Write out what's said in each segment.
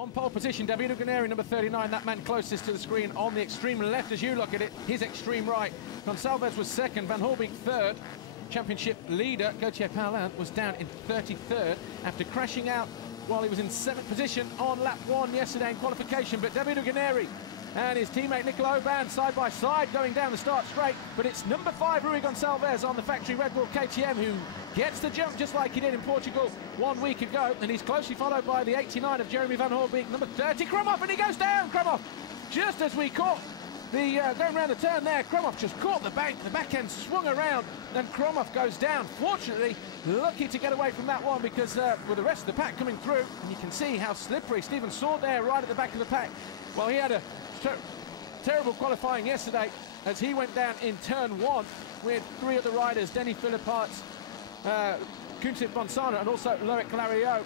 On pole position, Davide Guarneri, number 39, that man closest to the screen on the extreme left as you look at it, his extreme right. Gonçalves was second, Van Hoorbeek third. Championship leader, Gauthier Paulin, was down in 33rd after crashing out while he was in 7th position on lap 1 yesterday in qualification. But Davide Guarneri and his teammate Nicolas Aubin side by side going down the start straight. But it's number 5, Rui Gonçalves on the factory Red Bull KTM, who gets the jump just like he did in Portugal 1 week ago. And he's closely followed by the 89 of Jeremy Van Hoorbeek, number 30, Krumhoff, and he goes down. Krumhoff, just as we caught the going around the turn there, Krumhoff just caught the back end swung around, and Krumhoff goes down. Fortunately, lucky to get away from that one, because with the rest of the pack coming through, and you can see how slippery Stephen Saw there right at the back of the pack. Well, he had a terrible qualifying yesterday as he went down in turn 1 with 3 other riders, Denny Philipparts, Kunsit Bonsana, and also Loic Clariot.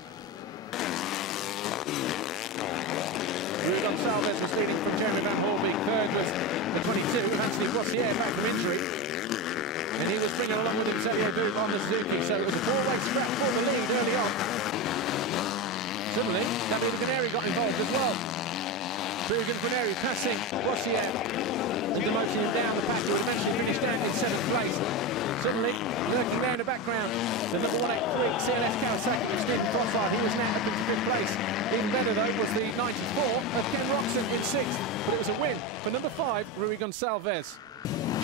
Rui Gonçalves was leading from Jeremy Van Hoorbeek. Third was the 22, Anthony Boissier, back from injury. And he was bringing along with him Xavier Dube on the Suzuki, so it was a 4-way scrap for the lead early on. Suddenly, Davide Guarneri got involved as well. Guarneri passing Boissier and demoting him down the pack, who eventually finished down in 7th place. Suddenly, lurking down the background, the number 183 CLS Kawasaki with Stephen Fossard. He was now up into 5th place. Even better, though, was the 94 of Ken Roczen in 6th. But it was a win for number 5, Rui Gonçalves.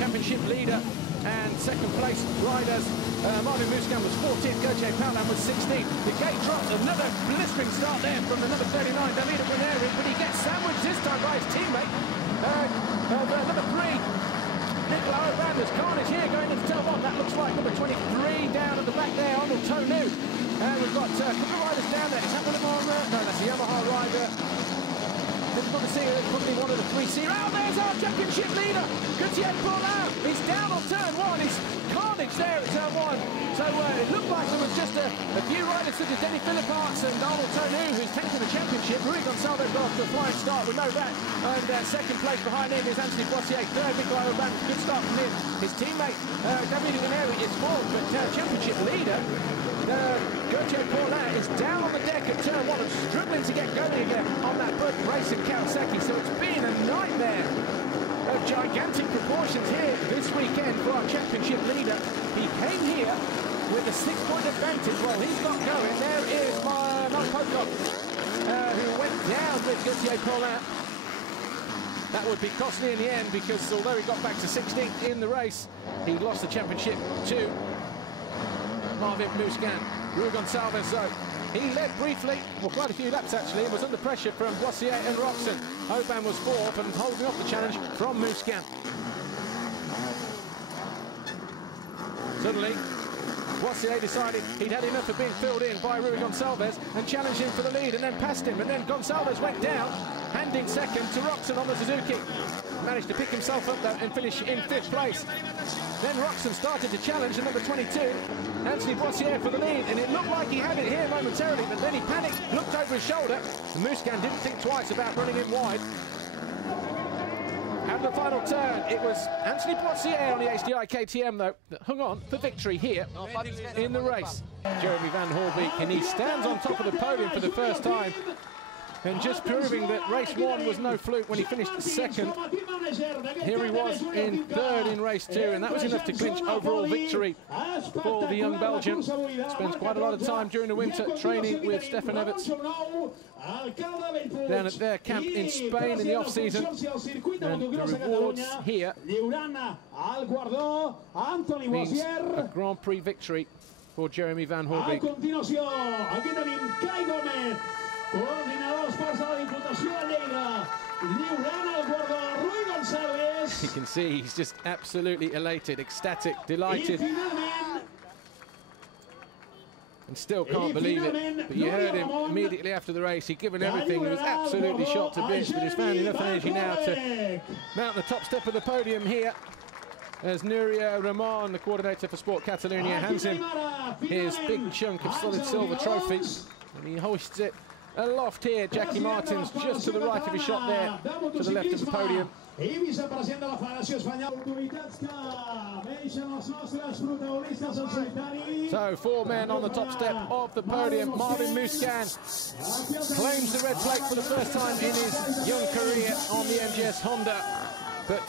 Championship leader and 2nd place riders. Martin Muscan was 14th, Gauthier Paulin was 16th. The gate drops, another blistering start there from the number 39, Davide Guarneri, but he gets sandwiched this time by his teammate, number 3. Nicolas Aubin. There's carnage here going into turn 1. That looks like number 23 down at the back there, Arnold Tonu. And we've got a couple of riders down there. Is that one of them? No, that's the Yamaha rider. Difficult to see, probably one of the 3C. Oh, there's our championship leader, Gauthier Paulin. He's down on turn 1. He's carnage there at turn 1. So it looked like there was just a few riders such as Denny Philipparts and Arnold Tonu, who's taken the championship. Rui Gonçalves got off to a flying start, we know that. And 2nd place behind him is Anthony Boissier. 3rd, Nicolas Aubin. Good start from him. His teammate, Davide Guarneri, is 4th, but championship leader, Gauthier Paulin, is down on the deck at turn 1 and struggling to get going again on that Bud racing Kawasaki. So it's been a nightmare of gigantic proportions here this weekend for our championship leader. He came here with a 6-point advantage. Well, he's got going. There is Mark Pocock, who went down with Gauthier Paulin. That would be costly in the end, because although he got back to 16th in the race, he lost the championship to Marvin Muscan. Rui Gonçalves, though, he led briefly, well, quite a few laps actually, and was under pressure from Boissier and Roczen. Aubin was 4th and holding off the challenge from Muscan. Suddenly, Boissier decided he'd had enough of being filled in by Rui Gonçalves and challenged him for the lead, and then passed him. And then Gonçalves went down, handing 2nd to Roczen on the Suzuki. Managed to pick himself up though and finish in 5th place. Then Roczen started to challenge the number 22, Anthony Boissier, for the lead, and it looked like he had it here momentarily, but then he panicked, looked over his shoulder, and Muscan didn't think twice about running in wide. Out of the final turn, it was Anthony Boissier on the HDI KTM, though, that hung on for victory here in the race. Jeremy Van Hoorbeek, and he stands on top of the podium for the first time, and just proving that race 1 was no fluke when he finished 2nd. Here he was in 3rd in race 2, and that was enough to clinch overall victory for the young Belgian. Spends quite a lot of time during the winter training with Stefan Everts down at their camp in Spain in the off-season. And the rewards here means a Grand Prix victory for Jeremy Van Hoorbeek. Coordinador Esports de la Diputació de Lleida, lliurant el guardó a Rui Gonçalves. You can see he's just absolutely elated, ecstatic, delighted. And still can't believe it. But you heard him immediately after the race. He'd given everything. He was absolutely shot to bits, but he's found enough energy now to mount the top step of the podium here, as Nuria Ramon, the coordinator for Sport Catalonia, hands him his big chunk of solid silver trophy, and he hoists it aloft here. Jackie Martins just to the right of his shot there, to the left of the podium. So 4 men on the top step of the podium. Marvin Muscan claims the red plate for the first time in his young career on the MGS Honda. But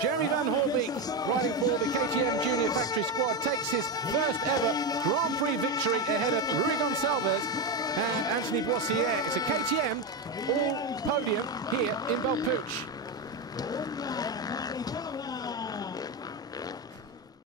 Jeremy Van Hoorbeek, riding for the KTM Junior Factory Squad, takes his first ever Grand Prix victory ahead of Rui Gonçalves and Anthony Boissier. It's a KTM all podium here in Bellpuig.